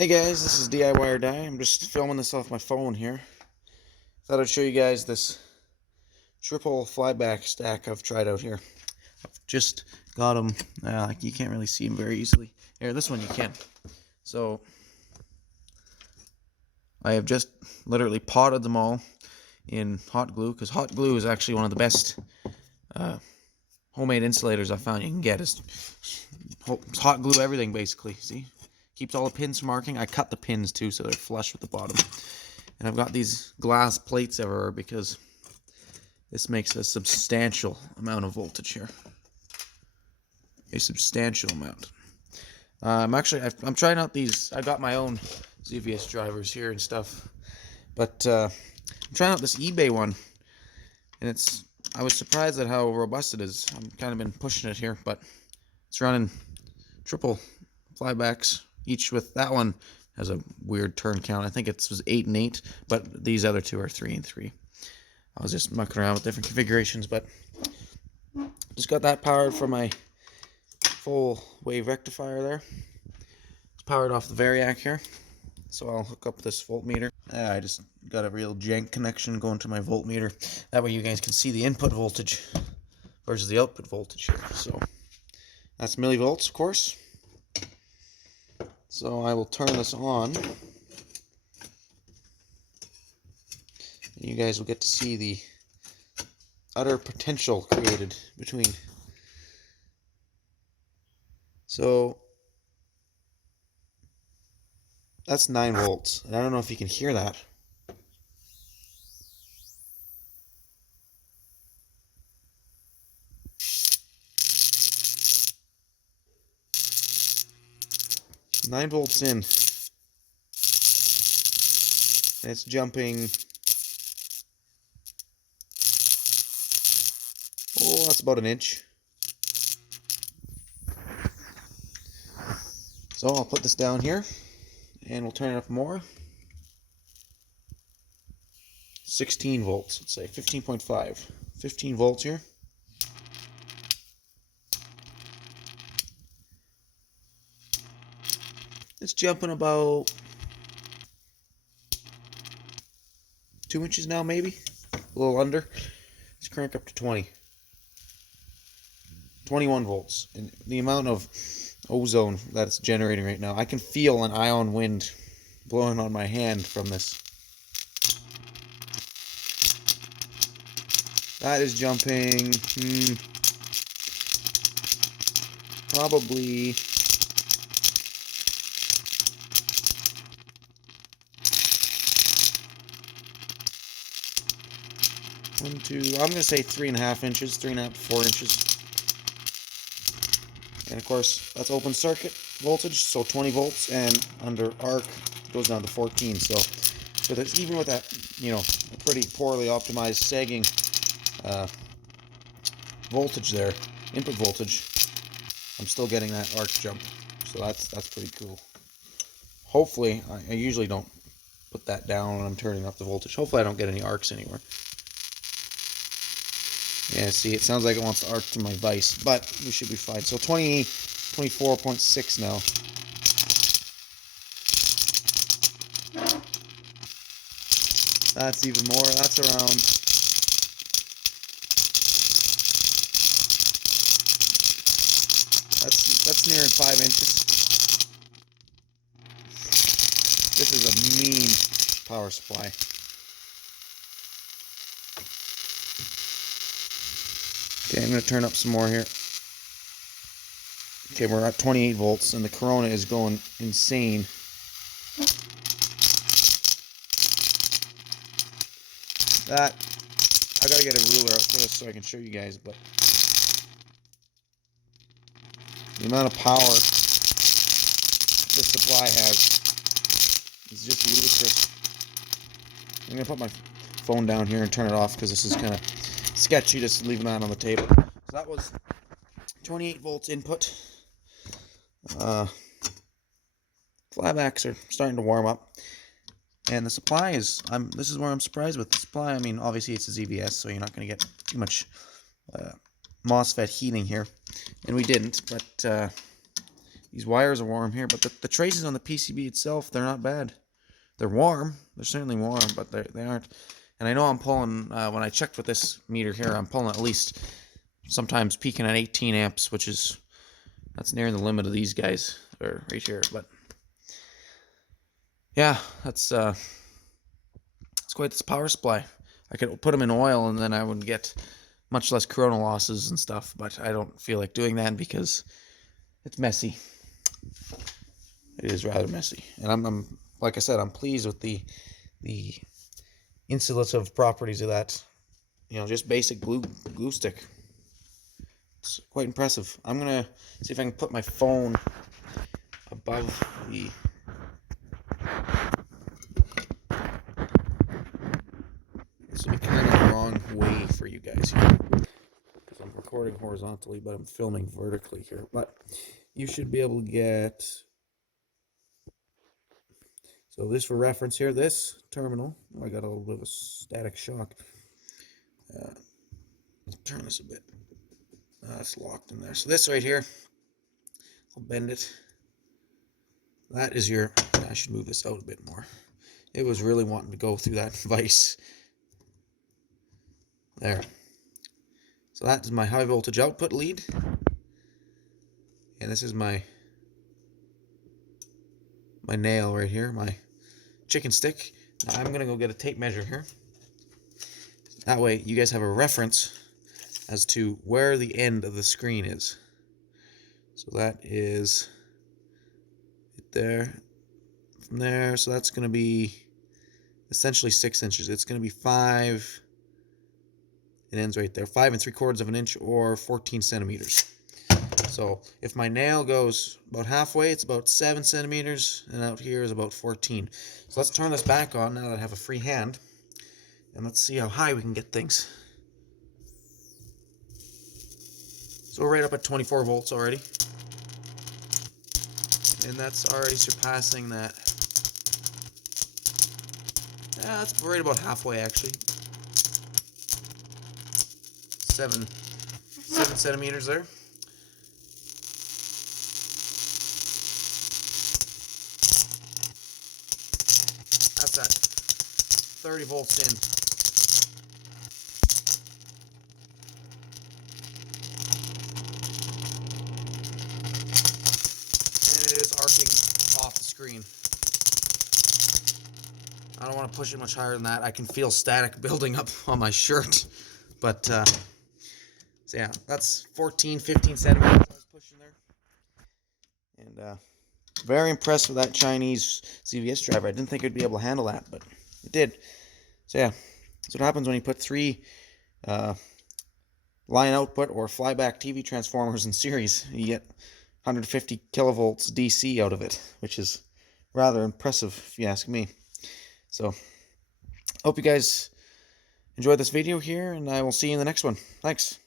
Hey guys, this is DIY or Die. I'm just filming this off my phone here. Thought I'd show you guys this triple flyback stack I've tried out here. I've just got them. You can't really see them very easily. Here, this one you can. So I have just literally potted them all in hot glue, because hot glue is actually one of the best homemade insulators I found you can get. It's hot glue everything basically. See? Keeps all the pins from marking. I cut the pins too so they're flush with the bottom. And I've got these glass plates everywhere because this makes a substantial amount of voltage here. A substantial amount. I'm trying out these. I got my own ZVS drivers here and stuff. But I'm trying out this eBay one. And I was surprised at how robust it is. I've kind of been pushing it here, but it's running triple flybacks. Each with that one has a weird turn count. I think it was 8 and 8, but these other two are 3 and 3. I was just mucking around with different configurations, but just got that powered from my full wave rectifier there. It's powered off the Variac here, so I'll hook up this voltmeter. I just got a real jank connection going to my voltmeter. That way you guys can see the input voltage versus the output voltage here. So that's millivolts, of course. So I will turn this on. You guys will get to see the utter potential created between. So that's 9 volts. And I don't know if you can hear that. Nine volts in. And it's jumping. Oh, that's about an inch. So I'll put this down here and we'll turn it up more. 16 volts, let's say 15.5. 15 volts here. It's jumping about 2 inches now, maybe a little under. Let's crank up to 20. 21 volts. And the amount of ozone that it's generating right now, I can feel an ion wind blowing on my hand from this. That is jumping probably 1, 2, I'm gonna say 3.5 inches, 3.5 to 4 inches. And of course, that's open circuit voltage, so 20 volts, and under arc it goes down to 14. So there's, even with that, a pretty poorly optimized sagging voltage there, input voltage, I'm still getting that arc jump. So that's pretty cool. Hopefully, I usually don't put that down when I'm turning up the voltage. Hopefully I don't get any arcs anywhere. Yeah, see, it sounds like it wants to arc to my vise, but we should be fine. So 24.6 now. That's even more. That's around. That's nearing 5 inches. This is a mean power supply. Okay, I'm going to turn up some more here. Okay, we're at 28 volts, and the Corona is going insane. That, I gotta get a ruler out for this so I can show you guys, but the amount of power this supply has is just ludicrous. I'm going to put my phone down here and turn it off because this is kind of sketchy, just leaving that on the table. So that was 28 volts input. Flybacks are starting to warm up, and the supply is, this is where I'm surprised with the supply. I mean, obviously it's a ZVS, so you're not going to get too much MOSFET heating here, and we didn't, but These wires are warm here, but the traces on the PCB itself, they're not bad. They're warm. They're certainly warm, but they aren't. And I know I'm pulling, when I checked with this meter here, I'm pulling at least, sometimes peaking at 18 amps, which is, that's nearing the limit of these guys, or right here. But yeah, that's quite this power supply. I could put them in oil and then I would get much less corona losses and stuff, but I don't feel like doing that because it's messy. It is rather messy, and I'm like I said, I'm pleased with the insulative properties of that. You know, just basic glue stick. It's quite impressive. I'm gonna see if I can put my phone above the. This will be kind of the wrong way for you guys here, because I'm recording horizontally, but I'm filming vertically here. But you should be able to get. So this for reference here, this terminal, oh, I got a little bit of a static shock. Let's turn this a bit. It's locked in there. So this right here, I'll bend it. That is your, I should move this out a bit more. It was really wanting to go through that vise. There. So that is my high voltage output lead. And this is my nail right here, my chicken stick. Now I'm going to go get a tape measure here. That way you guys have a reference as to where the end of the screen is. So that is right there, from there, so that's going to be essentially 6 inches. It's going to be 5, it ends right there, 5 3/4 of an inch, or 14 centimeters. So if my nail goes about halfway, it's about 7 centimeters, and out here is about 14. So let's turn this back on now that I have a free hand, and let's see how high we can get things. So we're right up at 24 volts already. And that's already surpassing that. Yeah, that's right about halfway actually. 7 centimeters there. That's at 30 volts in. And it is arcing off the screen. I don't want to push it much higher than that. I can feel static building up on my shirt. But, so yeah, that's 14, 15 centimeters I was pushing there. And, very impressed with that Chinese ZVS driver. I didn't think it'd be able to handle that, but it did. So yeah, that's what happens when you put 3 line output or flyback TV transformers in series. You get 150 kilovolts DC out of it, which is rather impressive if you ask me. So, hope you guys enjoyed this video here, and I will see you in the next one. Thanks.